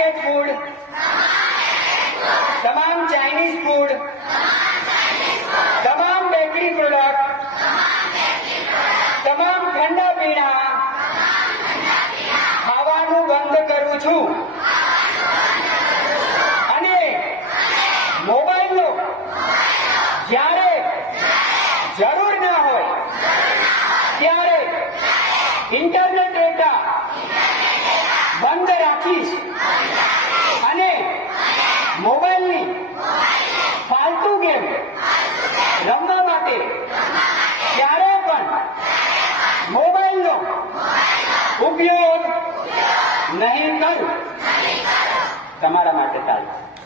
Market food તમામ Chinese food તમામ bakery product તમામ ઠંડા પીણા ખાવાનું બંધ કરું છું। અને મોબાઈલનો જ્યારે જરૂર ના હોય, ત્યારે ઇન્ટરનેટ ડેટા ઉપયોગ નહીં કરું. તમારા માટે ચાલશે